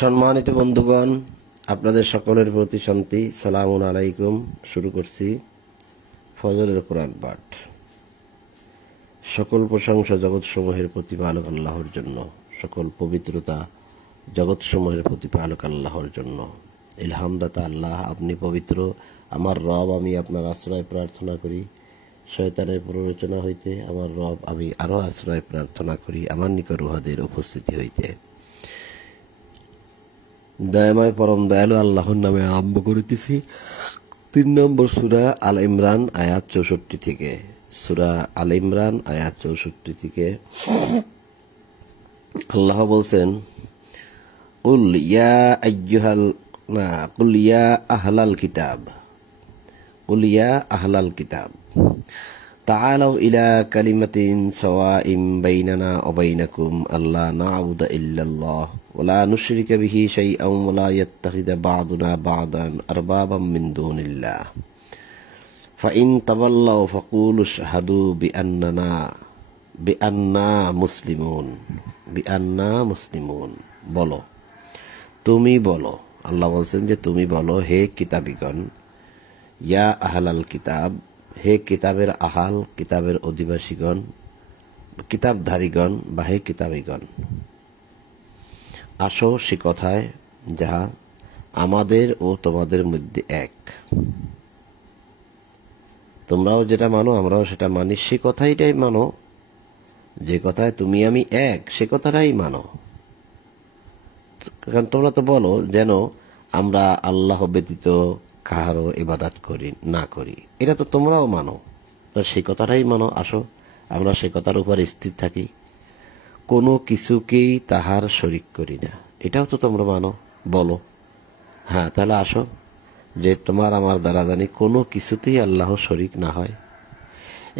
সম্মানিত বন্ধুগণ, আপনাদের সকলের প্রতি শান্তি। সালামুন আলাইকুম। শুরু করছি ফজরের কোরআন পাঠ। সকল প্রশংসা জগৎসমূহের প্রতিপালক আল্লাহর জন্য, সকল পবিত্রতা জগৎসমূহের প্রতিপালক আল্লাহর জন্য। ইলহামদাতা আল্লাহ, আপনি পবিত্র। আমার রব, আমি আপনার আশ্রয় প্রার্থনা করি শয়তানের প্ররোচনা হইতে। আমার রব, আমি আরো আশ্রয় প্রার্থনা করি আমার নিকট উহাদের উপস্থিতি হইতে। দয়াময় পরম দয়ালু আল্লাহর নামে আরম্ভ করিতেছি 3 নম্বর সূরা আল ইমরান আয়াত 64 থেকে। সূরা আল ইমরান আয়াত 64 থেকে আল্লাহ বলছেন, কুল ইয়া আহলাল কিতাব, কুল ইয়া আহলাল কিতাব তাআলাউ ইলা কালিমাতিন সাওয়াইন বাইনানা ওয়া বাইনাকুম আল্লা না'বুদা ইল্লাল্লাহ ওয়া লা নুশরিকা বিহি শাইআন ওয়া লা ইয়াত্তাখিযা বা'দুনা বা'দান আরবাবাম মিন দুনিল্লাহ ফাইন তাওয়াল্লাউ ফাকুলু আশহাদু বিআন্না মুসলিমুন। বলো, তুমি বলো। আল্লাহ বলছেন যে তুমি বলো, হে কিতাবীগণ, ইয়া আহলাল কিতাব, হে কিতাবের আহাল, কিতাবের অধিবাসীগণ, কিতাবধারীগণ বা হে কিতাবীগণ, আসো সে কথায় যাহা আমাদের ও তোমাদের মধ্যে এক। তোমরাও যেটা মানো আমরাও সেটা মানি, সে কথাইটাই মানো। যে কথায় তুমি আমি এক, সে কথাটাই মানো। কারণ তোমরা তো বলো যেন আমরা আল্লাহ ব্যতীত কাহারও ইবাদত না করি, এটা তো তোমরাও মানো। তো সেই কথাটাই মানো। আসো আমরা সে কথার উপর স্থির থাকি, কোনো কিছুকেই তাহার শরিক করি না, এটাও তো তোমরা মানো, বলো। হ্যাঁ, তাহলে আসো যে তোমার আমার দ্বারা জানি কোনো কিছুতেই আল্লাহ শরিক না হয়,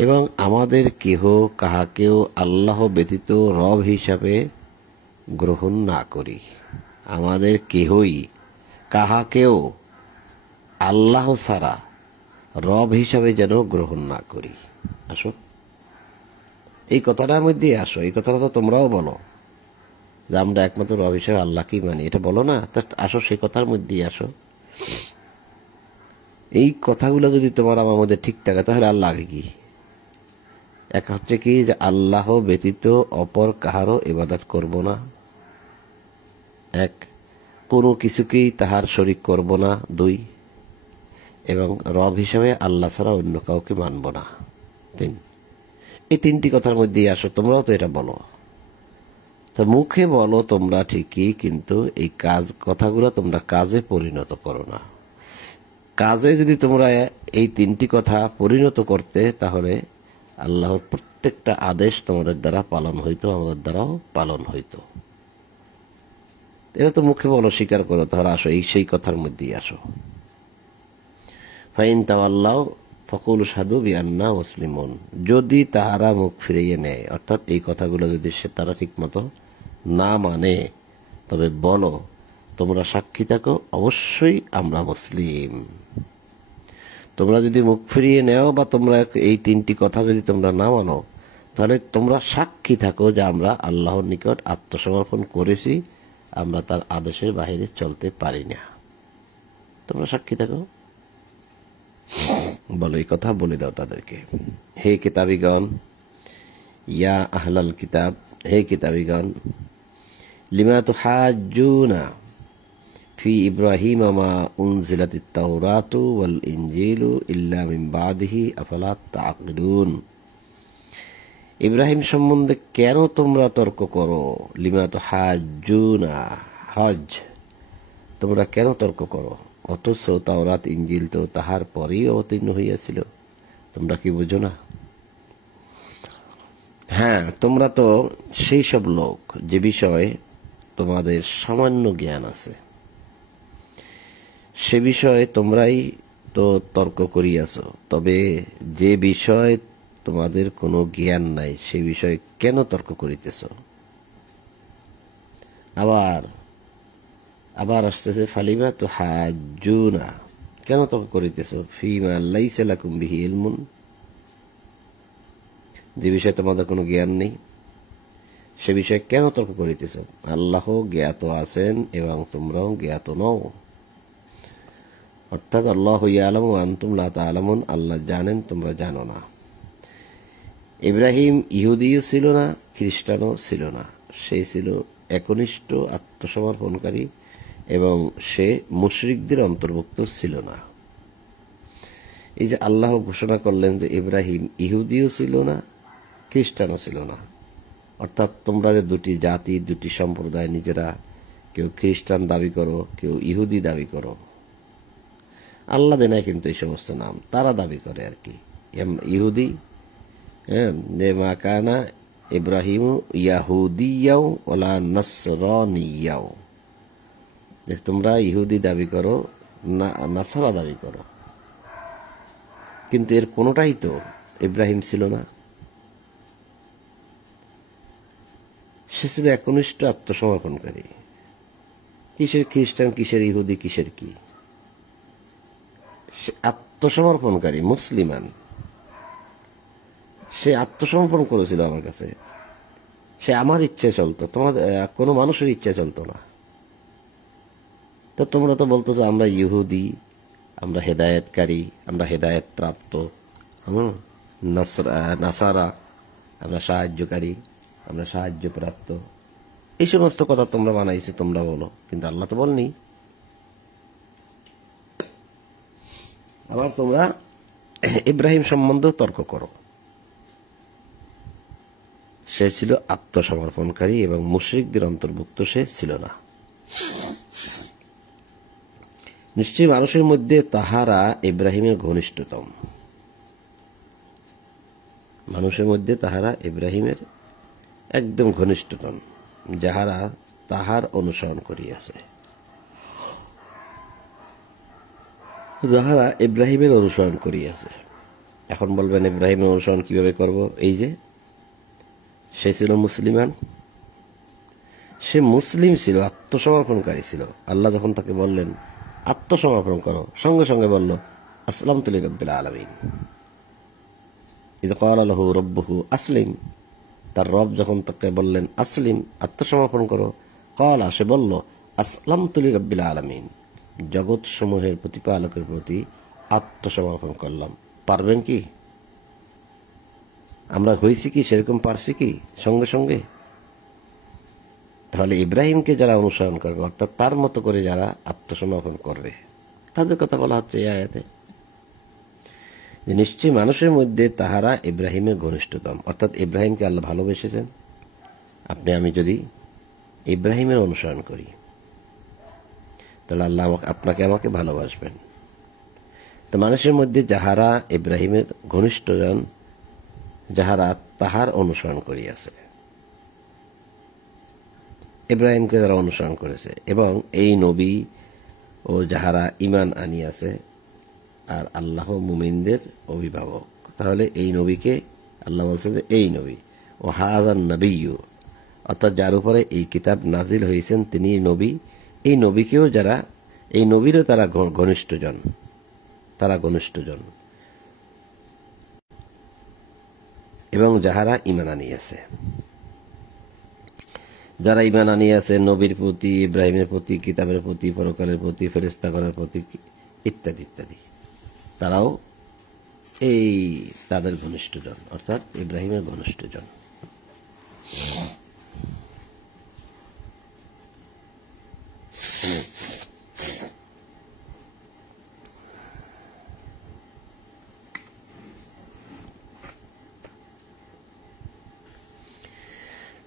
এবং আমাদের কেহ কাহাকেও আল্লাহ ব্যতীত রব হিসাবে গ্রহণ না করি। আমাদের কেহই কাহাকেও আল্লাহ ছাড়া রব হিসাবে যেন গ্রহণ না করি। আসো এই কথাটার মধ্যে আসো। এই কথাটা তো তোমরাও বলো যে আমরা একমাত্র রব হিসাবে আল্লাহকেই মানি, এটা বলো না? তা আসো সেই কথার মধ্যেই আসো। এই কথাগুলো যদি তোমার আমার মধ্যে ঠিক থাকে তাহলে আল্লাহ আগে কি? এক হচ্ছে কি যে আল্লাহ ব্যতীত অপর কাহারও ইবাদত করব না, এক, কোনো কিছুকেই তাহার শরিক করব না, 2, এবং রব হিসাবে আল্লাহ ছাড়া অন্য কাউকে মানব না, 3। এই 3টি কথার মধ্যেই আসো। তোমরাও তো এটা বলো। তো মুখে বলো তোমরা ঠিকই, কিন্তু এই কথাগুলো তোমরা কাজে পরিণত করো না। কাজে যদি তোমরা এই 3টি কথা পরিণত করতে, তাহলে আল্লাহর প্রত্যেকটা আদেশ তোমাদের দ্বারা পালন হইতো, আমাদের দ্বারাও পালন হইতো। এটা তো মুখে বলো, স্বীকার করো। তাহলে আসো সেই কথার মধ্যেই আসো। ফাইন তাওয়াল্লাউ ফাকুলু আশহাদু বিআন্না মুসলিমুন, যদি তাহারা মুখ ফিরিয়ে নেয়, অর্থাৎ এই কথাগুলো যদি তারা ঠিক মতো না মানে, তবে বলো তোমরা সাক্ষী থাকো, অবশ্যই আমরা মুসলিম। তোমরা যদি মুখ ফিরিয়ে নেও বা তোমরা এই 3টি কথা যদি তোমরা না মানো, তাহলে তোমরা সাক্ষী থাকো যে আমরা আল্লাহর নিকট আত্মসমর্পণ করেছি, আমরা তার আদেশের বাহিরে চলতে পারি না। তোমরা সাক্ষী থাকো, বলো। এই কথা বলে দাও তাদেরকে, হে কিতাবীগণ, ইয়া আহলাল কিতাব, হে কিতাবীগণ, লিমা তুহাজ্জুনা ফি ইব্রাহিম মা উনজিলাতিত তাওরাতু ওয়াল ইনজিলু ইল্লা মিন বাদিহি আফালা তাআকিলুন। ইব্রাহিম সম্বন্ধে কেন তোমরা তর্ক করো? লিমা তুহাজ্জুনা, হজ, তোমরা কেন তর্ক করো? অথচ তাওরাত ইনজিল তো তাহার পরেই অবতীর্ণ হইয়াছিল। তোমরা কি বুঝো না? হ্যাঁ, তোমরা তো সেই সব লোক যে বিষয়ে তোমাদের সামান্য জ্ঞান আছে, সে বিষয়ে তোমরাই তো তর্ক করিয়াছ। তবে যে বিষয় তোমাদের কোনো জ্ঞান নাই, সে বিষয়ে কেন তর্ক করিতেছ? আবার আসতেছে, ফালিমা তুহাজ্জুনা, কেন তর্ক করিতেছ ফিমা লাইসা লাকুম বিহি ইলমুন, যে বিষয়ে তোমাদের কোনো জ্ঞান নেই। সে বিষয়ে কেন তর্ক করিতেছ? আল্লাহ জ্ঞাত আছেন এবং তোমরাও জ্ঞাত নও। অর্থাৎ আল্লাহু ইয়ালামু ওয়া আনতুম লা তা'লামুন, আল্লাহ জানেন তোমরা জানো না। ইব্রাহিম ইহুদিও ছিল না, খ্রিস্টানও ছিল না। সে ছিল একনিষ্ঠ আত্মসমর্পণকারী এবং সে মুশরিকদের অন্তর্ভুক্ত ছিল না। এই যে আল্লাহ ঘোষণা করলেন যে ইব্রাহিম ইহুদিও ছিল না, খ্রিস্টানও ছিল না, অর্থাৎ তোমরা যে দুটি জাতি, দুটি সম্প্রদায়, নিজেরা কেউ খ্রিস্টান দাবি করো, কেউ ইহুদি দাবি করো, আল্লাহ দেয় না কিন্তু এই সমস্ত নাম, তারা দাবি করে আর কি। ইহুদি, যে মা কানা ইব্রাহিম ইয়াহুদিয়াও ওয়ালা নাসরানিয়াও, যে তোমরা ইহুদি দাবি করো, নাসারা দাবি করো, কিন্তু এর কোনোটাই তো ইব্রাহিম ছিল না। সে ছিল একনিষ্ঠ আত্মসমর্পণকারী। কিসের খ্রিস্টান, কিসের ইহুদি, কিসের কি? সে আত্মসমর্পণকারী, মুসলিমান। সে আত্মসমর্পণ করেছিল আমার কাছে। সে আমার ইচ্ছে চলতো, তোমাদের কোনো মানুষের ইচ্ছে চলতো না। তো তোমরা তো বলতো আমরা ইহুদি, আমরা হেদায়েতকারী, আমরা হেদায়েত প্রাপ্ত, নাসারা, আমরা সাহায্যকারী, আমরা সাহায্য প্রাপ্ত, এই সমস্ত কথা তোমরা বানাইছো, তোমরা বলো, কিন্তু আল্লাহ তো বলনি। আবার তোমরা ইব্রাহিম সম্বন্ধে তর্ক করো। সে ছিল আত্মসমর্পণকারী এবং মুশরিকদের অন্তর্ভুক্ত সে ছিল না। নিশ্চয়ই মানুষের মধ্যে তাহারা ইব্রাহিমের ঘনিষ্ঠতম। মানুষের মধ্যে তাহারা ইব্রাহিমের একদম ঘনিষ্ঠতম, যাহারা তাহার অনুসরণ করিয়াছে। যাহারা ইব্রাহিমের অনুসরণ করিয়াছে। এখন বলবেন ইব্রাহিমের অনুসরণ কিভাবে করব? এই যে সে ছিল মুসলিমান, সে মুসলিম ছিল, আত্মসমর্পণকারী ছিল। আল্লাহ যখন তাকে বললেন আত্মসমর্পণ করো, সঙ্গে সঙ্গে বলল আসলামতু লিরাব্বিল আলামিন। ইয ক্বালা লাহু রাব্বুহু আসলিম, তার রব যখন তাকে বললেন আসলিম, আত্মসমর্পণ করো, ক্বালা, সে বলল আসলামতু লিরাব্বিল আলামিন, জগৎ সমূহের প্রতিপালকের প্রতি আত্মসমর্পণ করলাম। পারবেন কি? আমরা হয়েছি কি সেরকম? পারছি কি সঙ্গে সঙ্গে? তাহলে ইব্রাহিমকে যারা অনুসরণ করবে, অর্থাৎ তার মতো করে যারা আত্মসমর্পণ করবে, তাদের কথা বলা হচ্ছে এই আয়াতে, যে নিশ্চয়ই মানুষের মধ্যে তাহারা ইব্রাহিমের ঘনিষ্ঠতম। অর্থাৎ ইব্রাহিমকে আল্লাহ ভালোবেসেছেন। আপনি আমি যদি ইব্রাহিমের অনুসরণ করি, তাহলে আল্লাহ আপনাকে আমাকে ভালোবাসবেন। তো মানুষের মধ্যে যাহারা ইব্রাহিমের ঘনিষ্ঠজন, যাহারা তাহার অনুসরণ করিয়াছে, ইব্রাহিমকে যারা অনুসরণ করেছে, এবং এই নবী ও যাহারা ঈমান আনিয়াছে, আর আল্লাহ মুমিনদের অভিভাবক। তাহলে এই নবীকে আল্লাহ বলছে যে এই নবী, ও হাযান নবিয়্যু, অর্থাৎ যার উপরে এই কিতাব নাজিল হয়েছেন তিনি নবী। এই নবীকেও যারা, এই নবীরও তারা ঘনিষ্ঠজন, তারা ঘনিষ্ঠজন, এবং যাহারা ঈমান আনিয়াছে, যারা ঈমান আনিয়াছে নবীর প্রতি, ইব্রাহিমের প্রতি, কিতাবের প্রতি, পরকালের প্রতি, ফেরেশতাগণের প্রতি ইত্যাদি ইত্যাদি, তারাও এই তাদের ঘনিষ্ঠজন, অর্থাৎ ইব্রাহিমের ঘনিষ্ঠজন।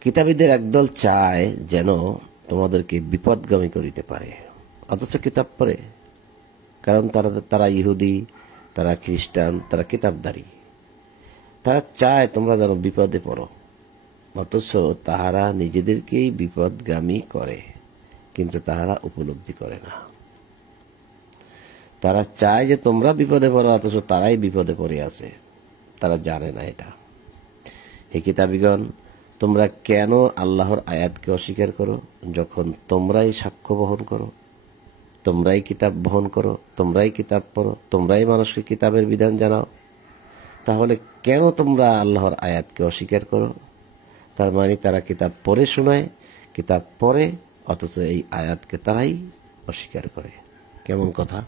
কিতাবীদের একদল চায় যেন তোমাদেরকে বিপদগামী করিতে পারে, অথচ কিতাব পড়ে। কারণ তারা ইহুদি, তারা খ্রিস্টান, তারা কিতাবধারী। তারা চায় তোমরা যেন বিপদে পড়ো, অথচ তাহারা নিজেদেরকেই বিপদগামী করে, কিন্তু তাহারা উপলব্ধি করে না। তারা চায় যে তোমরা বিপদে পড়ো, অথচ তারাই বিপদে পড়ে আছে, তারা জানে না এটা। হে কিতাবীগণ, তোমরা কেন আল্লাহর আয়াতকে অস্বীকার করো, যখন তোমরাই সাক্ষ্য বহন করো, তোমরাই কিতাব বহন করো, তোমরাই কিতাব পড়ো, তোমরাই মানুষকে কিতাবের বিধান জানাও? তাহলে কেন তোমরা আল্লাহর আয়াতকে অস্বীকার করো? তার মানে তারা কিতাব পড়ে শোনায়, কিতাব পড়ে, অথচ এই আয়াতকে তারাই অস্বীকার করে। কেমন কথা!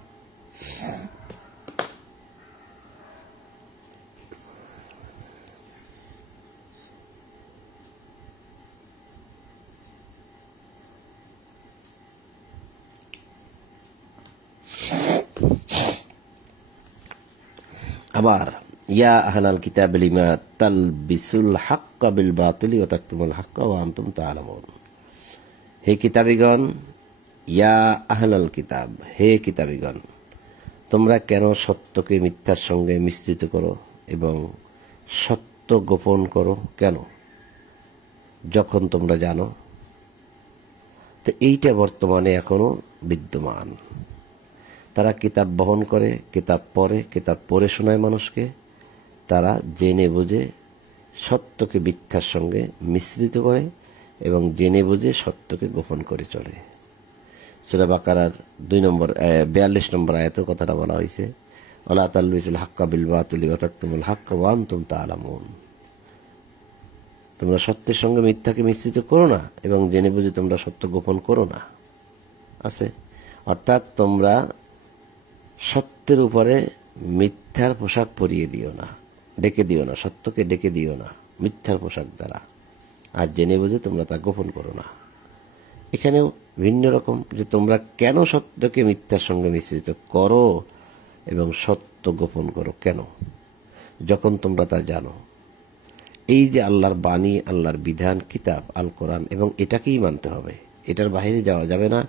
আবার ইয়া আহলাল কিতাব লিমা তালবিসুল হাক্কা বিল বাতিলি ওয়া তাকতুমুল হাক্কা ওয়া আনতুম তা'লামুন। হে কিতাবীগণ, ইয়া আহলাল কিতাব, হে কিতাবীগণ, তোমরা কেন সত্যকে মিথ্যার সঙ্গে মিশ্রিত করো এবং সত্য গোপন করো কেন, যখন তোমরা জানো? তো এইটা বর্তমানে এখনো বিদ্যমান। তারা কিতাব বহন করে, কিতাব পড়ে, কিতাব পড়ে শোনায় মানুষকে। তারা জেনে বুঝে সত্যকে মিথ্যার সঙ্গে মিশ্রিত করে এবং জেনে বুঝে সত্যকে গোপন করে চলে। সূরা বাকারার 42 নম্বর আয়াতেও কথাটা বলা হয়েছে, ওয়ালা তালবিসুল হাক্কা বিল বাতিলি ওয়া তাকতুমুল হাক্কা ওয়া আনতুম তা'লামুন। তোমরা সত্যের সঙ্গে মিথ্যাকে মিশ্রিত করো না এবং জেনে বুঝে তোমরা সত্য গোপন করো না। আছে অর্থাৎ তোমরা সত্যের উপরে মিথ্যার পোশাক পরিয়ে দিও না, ডেকে দিও না, সত্যকে ডেকে দিও না মিথ্যার পোশাক দ্বারা, আর জেনে বুঝে তোমরা তা গোপন করো না। এখানেও ভিন্ন রকম, যে তোমরা কেন সত্যকে মিথ্যার সঙ্গে মিশ্রিত করো এবং সত্য গোপন করো কেন, যখন তোমরা তা জানো। এই যে আল্লাহর বাণী, আল্লাহর বিধান, কিতাব আল কোরআন, এবং এটাকেই মানতে হবে, এটার বাইরে যাওয়া যাবে না।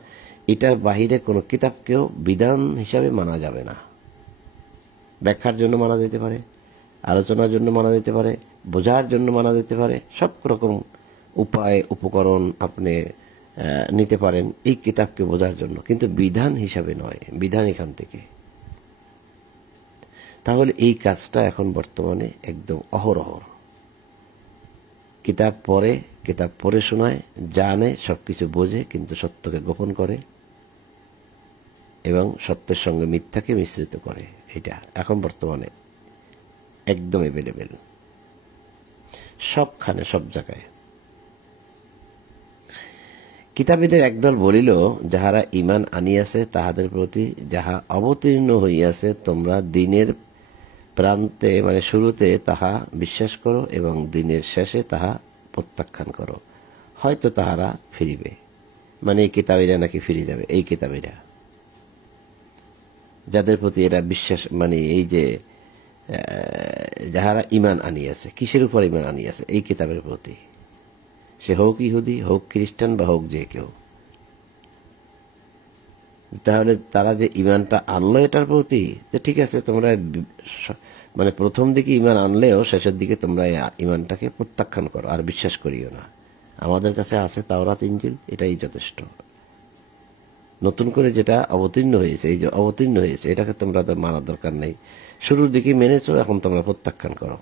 এটার বাহিরে কোনো কিতাবকেও বিধান হিসাবে মানা যাবে না। ব্যাখ্যার জন্য মানা যেতে পারে, আলোচনার জন্য মানা যেতে পারে, বোঝার জন্য মানা যেতে পারে, সব রকম উপায় উপকরণ আপনি নিতে পারেন এই কিতাবকে বোঝার জন্য, কিন্তু বিধান হিসাবে নয়। বিধান এখান থেকে। তাহলে এই কাজটা এখন বর্তমানে একদম অহরহর। কিতাব পড়ে, কিতাব পড়ে শোনায়, জানে, সবকিছু বোঝে, কিন্তু সত্যকে গোপন করে এবং সত্যের সঙ্গে মিথ্যাকে মিশ্রিত করে। এটা এখন বর্তমানে একদম এভেলেবেল সবখানে, সব জায়গায়। কিতাবীদের একদল বলিল, যাহারা ঈমান আনিয়াছে তাহাদের প্রতি যাহা অবতীর্ণ হইয়াছে তোমরা দিনের প্রান্তে মানে শুরুতে তাহা বিশ্বাস করো এবং দিনের শেষে তাহা প্রত্যাখ্যান করো, হয়তো তাহারা ফিরিবে। মানে এই কিতাবীরা নাকি ফিরে যাবে। এই কিতাবীরা যাদের প্রতি এরা বিশ্বাস, মানে এই যে যাহারা ঈমান আনিয়াছে, কিসের উপর ঈমান আনিয়াছে? এই কিতাবের প্রতি। সে হোক ইহুদি, হোক খ্রিস্টান, বা হোক যে কেউ। তাহলে তারা যে ঈমানটা আনলো এটার প্রতি, তো ঠিক আছে, তোমরা মানে প্রথম দিকে ঈমান আনলেও শেষের দিকে তোমরা ঈমানটাকে প্রত্যাখ্যান করো আর বিশ্বাস করিও না। আমাদের কাছে আছে তাওরাত, ইনজিল, এটাই যথেষ্ট। নতুন করে যেটা অবতীর্ণ হয়েছে, এই যে অবতীর্ণ হয়েছে, এটাকে তোমরা তো মানার দরকার নেই। শুরুর দিকে মেনেছো, এখন তোমরা প্রত্যাখ্যান করো।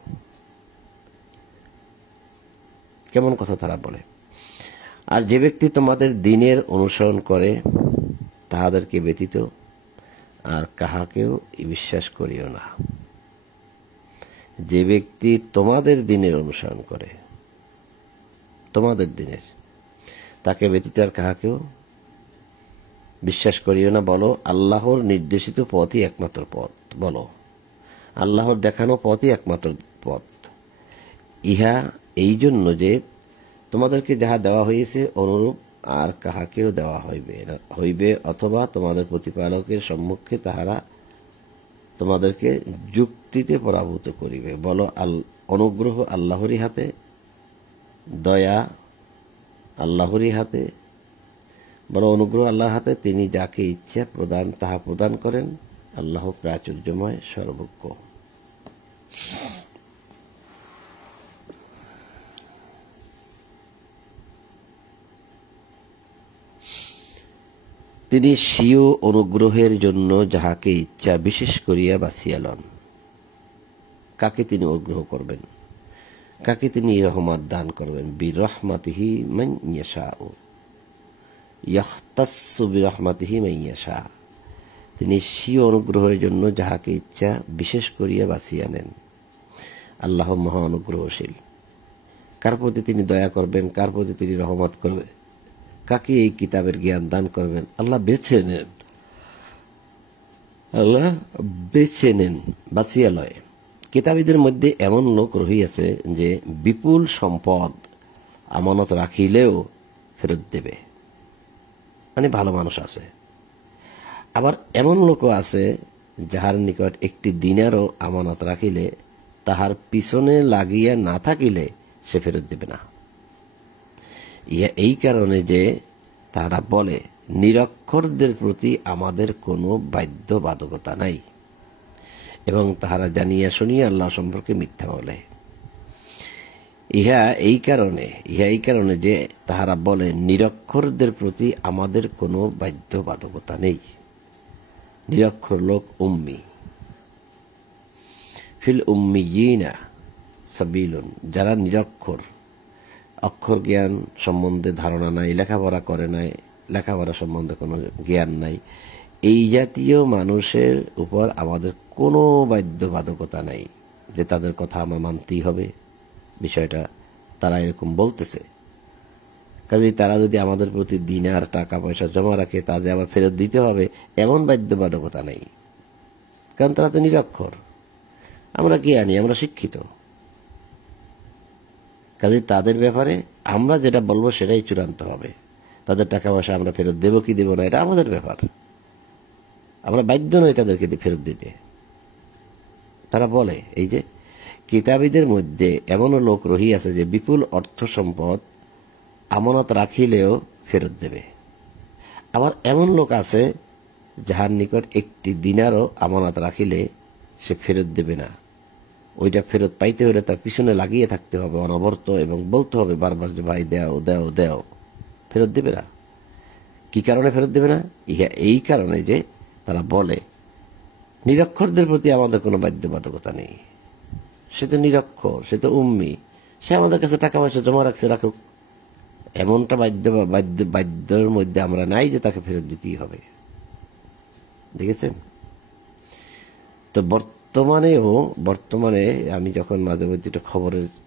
কেমন কথা তারা বলে। আর যে ব্যক্তি তোমাদের দ্বীনের অনুসরণ করে তাহাদেরকে ব্যতীত আর কাহাকেও বিশ্বাস করিও না। যে ব্যক্তি তোমাদের দ্বীনের অনুসরণ করে, তোমাদের দ্বীনের, তাকে ব্যতীত আর কাহাকেও বিশ্বাস করিও না। বলো আল্লাহর নির্দেশিত পথই একমাত্র পথ। বলো আল্লাহর দেখানো পথই একমাত্র পথ। ইহা এই জন্য যে তোমাদেরকে যাহা দেওয়া হয়েছে অনুরূপ আর কাহাকেও দেওয়া হইবে, অথবা তোমাদের প্রতিপালকের সম্মুখে তাহারা তোমাদেরকে যুক্তিতে পরাভূত করিবে। বলো অনুগ্রহ আল্লাহরই হাতে, দয়া আল্লাহরই হাতে। বলো অনুগ্রহ আল্লাহর হাতে, তিনি যাকে ইচ্ছা তাহা প্রদান করেন। আল্লাহ প্রাচুর্যময়, সর্বজ্ঞ। তিনি স্বীয় অনুগ্রহের জন্য যাহাকে ইচ্ছা বিশেষ করিয়া বাছিয়া লন। কাকে তিনি অনুগ্রহ করবেন, কাকে তিনি রহমত দান করবেন। বিরহমাতিহি মান ইয়াশাউ ইয়াখতাসসু বিরহমাতিহি মান ইয়াশা। তিনি স্বীয় অনুগ্রহের জন্য যাহাকে ইচ্ছা বিশেষ করিয়া বাছিয়া নেন। আল্লাহ মহা অনুগ্রহশীল। কার প্রতি তিনি দয়া করবেন, কার প্রতি তিনি রহমত করবেন, কাকে এই কিতাবের জ্ঞান দান করবেন, আল্লাহ বেছে নেন। আল্লাহ বেছে নেন, বাঁচিয়া লয়। কিতাবীদের মধ্যে এমন লোক রহিয়াছে যে বিপুল সম্পদ আমানত রাখিলেও ফেরত দেবে, মানে ভালো মানুষ আছে। আবার এমন লোকও আছে যাহার নিকট একটি দিনারও আমানত রাখিলে তাহার পিছনে লাগিয়া না থাকিলে সে ফেরত দেবে না। ইহা এই কারণে যে তারা বলে নিরক্ষরদের প্রতি আমাদের কোনো বাধ্যবাধকতা নাই, এবং তাহারা জানিয়া শুনিয়া আল্লাহ সম্পর্কে মিথ্যা বলে। ইহা এই কারণে যে তাহারা বলে নিরক্ষরদের প্রতি আমাদের কোনো বাধ্যবাধকতা নেই। নিরক্ষর লোক উম্মি, ফিল উম্মিয়িনা সাবিলুন, যারা নিরক্ষর, অক্ষর জ্ঞান সম্বন্ধে ধারণা নাই, লেখাপড়া করে নাই, লেখাপড়া সম্বন্ধে কোনো জ্ঞান নাই, এই জাতীয় মানুষের উপর আমাদের কোনো বাধ্যবাধকতা নাই যে তাদের কথা আমার মানতেই হবে। বিষয়টা তারা এরকম বলতেছে, কাজেই তারা যদি আমাদের প্রতি দিনার টাকা পয়সা জমা রাখে তা যে আবার ফেরত দিতে হবে এমন বাধ্যবাধকতা নেই, কারণ তারা তো নিরক্ষর, আমরা জ্ঞানী, আমরা শিক্ষিত। কাজেই তাদের ব্যাপারে আমরা যেটা বলবো সেটাই চূড়ান্ত হবে। তাদের টাকা পয়সা আমরা ফেরত দেব কি দেব না এটা আমাদের ব্যাপার, আমরা বাধ্য নই তাদেরকে ফেরত দিতে। তারা বলে এই যে কিতাবীদের মধ্যে এমনও লোক রহিয়াছে যে বিপুল অর্থ সম্পদ আমানত রাখিলেও ফেরত দেবে। আবার এমন লোক আছে যাহার নিকট একটি দিনারও আমানত রাখিলে সে ফেরত দেবে না। ওইটা ফেরত পাইতে হলে তার পিছনে লাগিয়ে থাকতে হবে অনবরত, এবং বলতে হবে বারবার যে ভাই দেও দেও দেও, ফেরত দেবে না। কি কারণে ফেরত দেবে না? ইহা এই কারণে যে তারা বলে নিরক্ষরদের প্রতি আমাদের কোনো বাধ্যবাধকতা নেই। সে তো নিরক্ষর, সে তো উম্মি, সে আমাদের কাছে টাকা পয়সা জমা রাখছে, রাখুক। এমনটা বাধ্যের মধ্যে আমরা নাই যে তাকে ফেরত দিতেই হবে। দেখেছেন তো বর্তমানে আমি যখন মাঝে মধ্যে একটু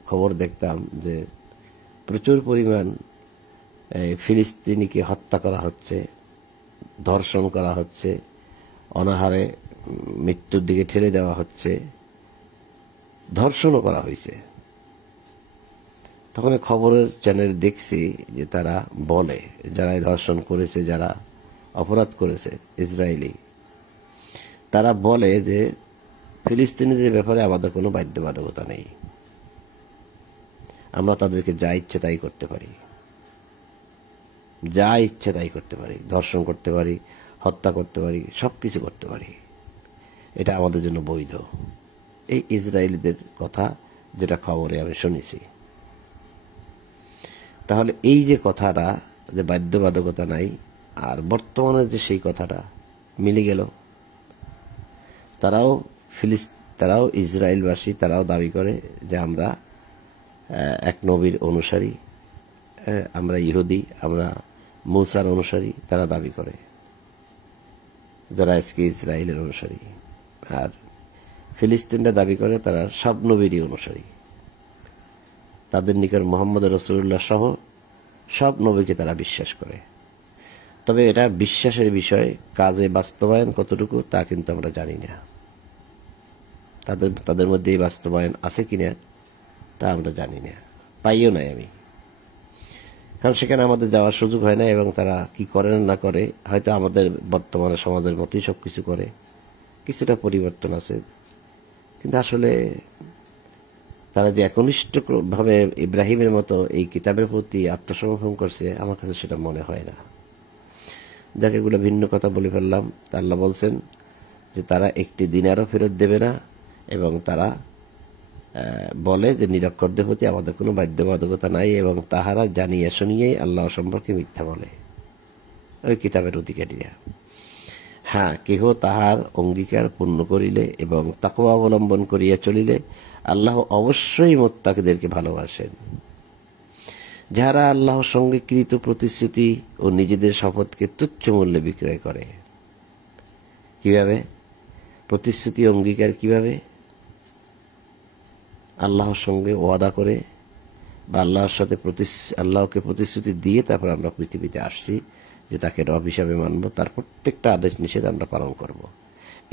খবর দেখতাম যে প্রচুর পরিমাণ ফিলিস্তিনিকে হত্যা করা হচ্ছে, ধর্ষণ করা হচ্ছে, অনাহারে মৃত্যুর দিকে ঠেলে দেওয়া হচ্ছে, ধর্ষণও করা হয়েছে। তখন খবরের চ্যানেল দেখছি যে তারা বলে যারা ধর্ষণ করেছে, যারা অপরাধ করেছে ইসরায়েলি, তারা বলে যে ফিলিস্তিনিদের ব্যাপারে আমাদের কোনো বাধ্যবাধকতা নেই, আমরা তাদেরকে যা ইচ্ছে তাই করতে পারি, যা ইচ্ছে তাই করতে পারি, ধর্ষণ করতে পারি, হত্যা করতে পারি, সবকিছু করতে পারি, এটা আমাদের জন্য বৈধ। এই ইসরায়েলিদের কথা যেটা খবরে আমি শুনেছি। তাহলে এই যে কথাটা যে বাধ্যবাধকতা নাই, আর বর্তমানে যে সেই কথাটা মিলে গেল। তারাও ইসরায়েলবাসী, তারাও দাবি করে যে আমরা এক নবীর অনুসারী, আমরা ইহুদি, আমরা মূসার অনুসারী, তারা দাবি করে, যারা আজকে ইসরায়েলের অনুসারী। আর ফিলিস্তিনরা দাবি করে তারা সব নবীরই অনুসারী, তাদের নিকট মুহাম্মদ রাসূলুল্লাহ সহ সব নবীকে তারা বিশ্বাস করে। তবে এটা বিশ্বাসের বিষয়, কাজে বাস্তবায়ন কতটুকু তা কিন্তু আমরা জানি না। তাদের মধ্যে এই বাস্তবায়ন আছে কিনা তা আমরা জানি না, পাইও নাই আমি, কারণ সেখানে আমাদের যাওয়ার সুযোগ হয় না। এবং তারা কি করে না করে, হয়তো আমাদের বর্তমানে সমাজের মতোই সবকিছু করে, কিছুটা পরিবর্তন আছে, কিন্তু আসলে তারা যে একনিষ্ঠভাবে ইব্রাহিমের মতো এই কিতাবের প্রতি আত্মসমর্পণ করছে, আমার কাছে সেটা মনে হয় না। যাকে এগুলো ভিন্ন কথা বলে ফেললাম। তা আল্লাহ বলছেন যে তারা একটি দিনারও ফেরত দেবে না, এবং তারা বলে যে নিরক্ষরদের প্রতি আমাদের কোনো বাধ্যবাধকতা নাই, এবং তাহারা জানিয়া শুনিয়েই আল্লাহ সম্পর্কে মিথ্যা বলে, ওই কিতাবের অধিকারীরা। হ্যাঁ, কেহ তাহার অঙ্গীকার পূর্ণ করিলে এবং তাকওয়া অবলম্বন করিয়া চলিলে আল্লাহ অবশ্যই মুত্তাকীদেরকে ভালোবাসেন। যাহারা আল্লাহর সঙ্গে কৃত প্রতিশ্রুতি ও নিজেদের শপথকে তুচ্ছ মূল্যে বিক্রয় করে। কিভাবে প্রতিশ্রুতি অঙ্গীকার? কিভাবে আল্লাহর সঙ্গে ওয়াদা করে বা আল্লাহকে প্রতিশ্রুতি দিয়ে তারপর আমরা পৃথিবীতে আসছি যে তাকে রব হিসাবে মানব, তার প্রত্যেকটা আদেশ নিষেধ আমরা পালন করব।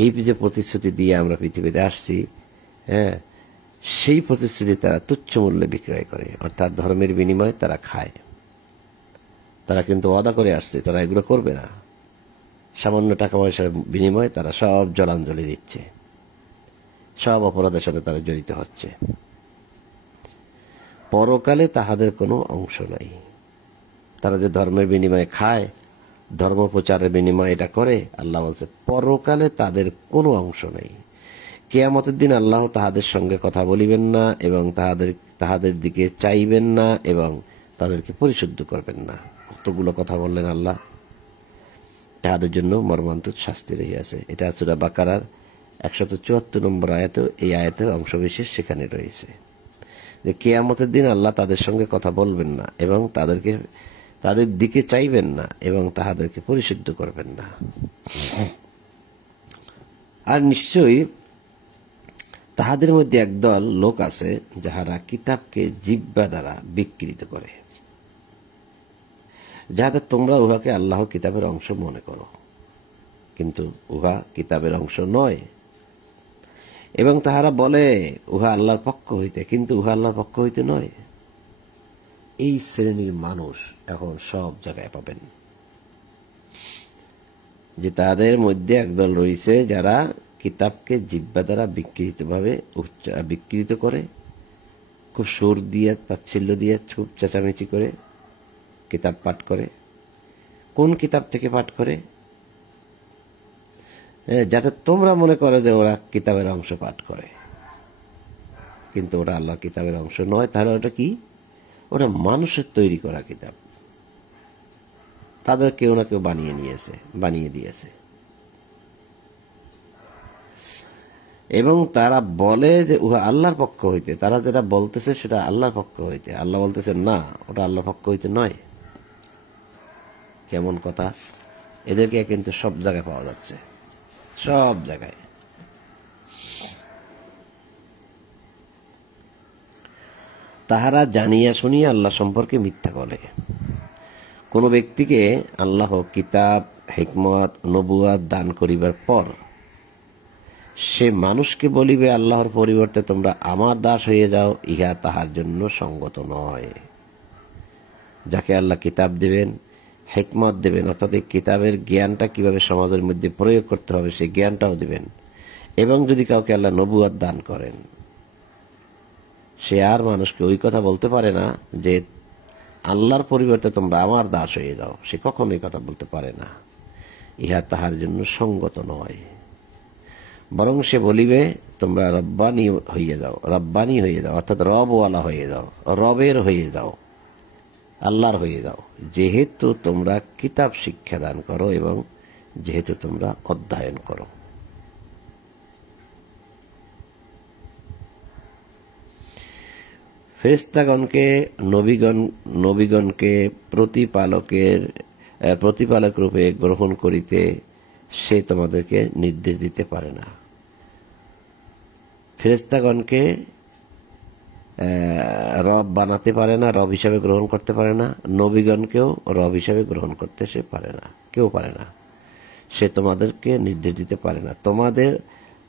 এই যে প্রতিশ্রুতি দিয়ে আমরা পৃথিবীতে আসছি, হ্যাঁ, সেই প্রতিশ্রুতি তারা তুচ্ছ মূল্যে বিক্রয় করে, অর্থাৎ ধর্মের বিনিময়ে তারা খায়। তারা কিন্তু ওয়াদা করে আসছে তারা এগুলো করবে না, সামান্য টাকা পয়সার বিনিময়ে তারা সব জলাঞ্জলি দিচ্ছে, সব অপরাধের সাথে তারা জড়িত হচ্ছে। পরকালে তাহাদের কোনো অংশ নাই। তারা যে ধর্মের বিনিময়ে খায়, ধর্ম প্রচারের বিনিময়ে এটা করে, আল্লাহ বলছে পরকালে তাদের কোনো অংশ নেই। কিয়ামতের দিন আল্লাহ তাহাদের সঙ্গে কথা বলিবেন না এবং তাহাদের দিকে চাইবেন না এবং তাদেরকে পরিশুদ্ধ করবেন না। কতগুলো কথা বললেন আল্লাহ। তাহাদের জন্য মর্মান্তিক শাস্তি রহিয়াছে। এটা সূরা বাকারার 174 নম্বর আয়াতে, এই আয়াতের অংশবিশেষ সেখানে রয়েছে যে কিয়ামতের দিন আল্লাহ তাদের সঙ্গে কথা বলবেন না এবং তাদের দিকে চাইবেন না এবং তাহাদেরকে পরিশুদ্ধ করবেন না। আর নিশ্চয়ই তাহাদের মধ্যে একদল লোক আছে যাহারা কিতাবকে জিহ্বা দ্বারা বিকৃত করে, যাহাতে তোমরা উহাকে আল্লাহর কিতাবের অংশ মনে করো, কিন্তু উহা কিতাবের অংশ নয়। এবং তাহারা বলে উহা আল্লাহর পক্ষ হইতে, কিন্তু উহা আল্লাহর পক্ষ হইতে নয়। এই শ্রেণীর মানুষ এখন সব জায়গায় পাবেন, যে তাদের মধ্যে একদল রয়েছে যারা কিতাবকে জিহ্বা দ্বারা বিকৃত করে, খুব সুর দিয়ে, তাচ্ছিল্য দিয়ে, খুব চেঁচামেচি করে কিতাব পাঠ করে। কোন কিতাব থেকে পাঠ করে? যাতে তোমরা মনে করো যে ওরা কিতাবের অংশ পাঠ করে, কিন্তু ওটা আল্লাহর কিতাবের অংশ নয়। তাহলে ওটা কি? ওটা মানুষের তৈরি করা কিতাব, তাদের কেউ না কেউ বানিয়ে দিয়েছে। এবং তারা বলে যে উহা আল্লাহর পক্ষ হইতে, তারা যেটা বলতেছে সেটা আল্লাহর পক্ষ হইতে। আল্লাহ বলতেছে না, ওটা আল্লাহর পক্ষ হইতে নয়। কেমন কথা! এদেরকে কিন্তু সব জায়গায় পাওয়া যাচ্ছে, সব জায়গায়। তাহারা জানিয়া শুনিয়া আল্লাহ সম্পর্কে মিথ্যা বলে। কোন ব্যক্তিকে আল্লাহ কিতাব, হিকমত, নবুয়াত দান করিবার পর সে মানুষকে বলিবে আল্লাহর পরিবর্তে তোমরা আমার দাস হয়ে যাও, ইহা তাহার জন্য সঙ্গত নয়। যাকে আল্লাহ কিতাব দেবেন, হিকমত দেবেন, অর্থাৎ এই কিতাবের জ্ঞানটা কিভাবে সমাজের মধ্যে প্রয়োগ করতে হবে সেই জ্ঞানটাও দিবেন, এবং যদি কাউকে আল্লাহ নবুয়াত দান করেন, সে আর মানুষকে ওই কথা বলতে পারে না যে আল্লাহর পরিবর্তে তোমরা আমার দাস হয়ে যাও। সে কখনো এই কথা বলতে পারে না, ইহা তাহার জন্য সঙ্গত নয়। বরং সে বলিবে তোমরা রব্বানি হয়ে যাও, অর্থাৎ রবওয়ালা হয়ে যাও, রবের হয়ে যাও, আল্লাহর হয়ে যাও, যেহেতু তোমরা কিতাব শিক্ষা দান করো এবং যেহেতু তোমরা অধ্যয়ন করো। ফেরেশতাগণকে নবীগণকে প্রতিপালক রূপে গ্রহণ করিতে সে তোমাদেরকে নির্দেশ দিতে পারে না। ফেরেশতাগণকে রব বানাতে পারে না, রব হিসাবে গ্রহণ করতে পারে না। নবীগণকেও রব হিসাবে গ্রহণ করতে সে পারে না, কেউ পারে না। সে তোমাদেরকে নির্দেশ দিতে পারে না।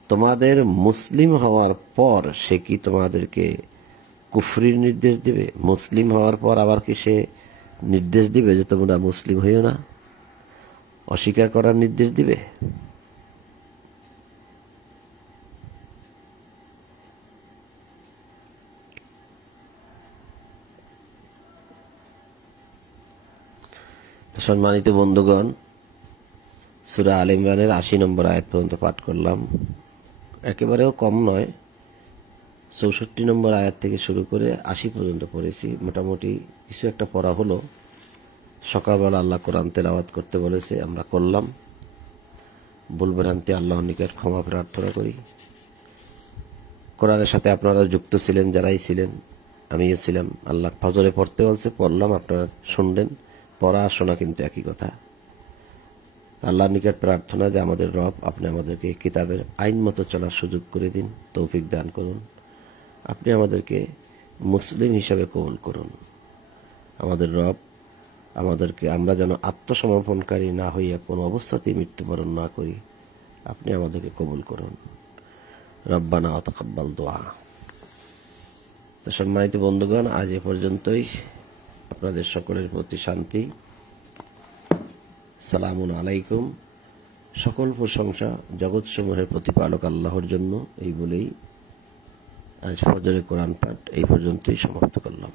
তোমাদের মুসলিম হওয়ার পর সে কি তোমাদেরকে কুফরির নির্দেশ দিবে? মুসলিম হওয়ার পর আবার কি সে নির্দেশ দিবে যে তোমরা মুসলিম হইও না, অস্বীকার করার নির্দেশ দিবে? সম্মানিত বন্ধুগণ, সূরা আলে ইমরানের ৮০ নম্বর আয়াত পর্যন্ত পাঠ করলাম। একেবারেও কম নয়, ৬৪ নম্বর আয়াত থেকে শুরু করে ৮০ পর্যন্ত পড়েছি। মোটামুটি কিছু একটা পড়া হলো। সকালবেলা আল্লাহ কোরআন তেলাওয়াত করতে বলেছে, আমরা করলাম। ভুলভ্রান্তি আল্লাহর নিকট ক্ষমা প্রার্থনা করি। কোরআনের সাথে আপনারা যুক্ত ছিলেন, যারাই ছিলেন, আমিও ছিলাম। আল্লাহ ফজরে পড়তে বলছে, পড়লাম, আপনারা শুনলেন। পড়া শোনা কিন্তু একই কথা। আল্লাহর নিকট প্রার্থনা যে আমাদের রব, আপনি আমাদেরকে কিতাবের আইন মতো চলার সুযোগ করে দিন, তৌফিক দান করুন। আপনি আমাদেরকে মুসলিম হিসাবে কবুল করুন। আমাদের রব আমাদেরকে, আমরা যেন আত্মসমর্পণকারী না হইয়া কোনো অবস্থাতেই মৃত্যুবরণ না করি, আপনি আমাদেরকে কবুল করুন। রব্বানা ওয়া তাকাব্বাল দুআ। তো সম্মানিত বন্ধুগণ, আজ এ পর্যন্তই। আপনাদের সকলের প্রতি শান্তি। সালামুন আলাইকুম। সকল প্রশংসা জগৎসমূহের প্রতিপালক আল্লাহর জন্য। এই বলেই আজ ফজরের কোরআন পাঠ এই পর্যন্তই সমাপ্ত করলাম।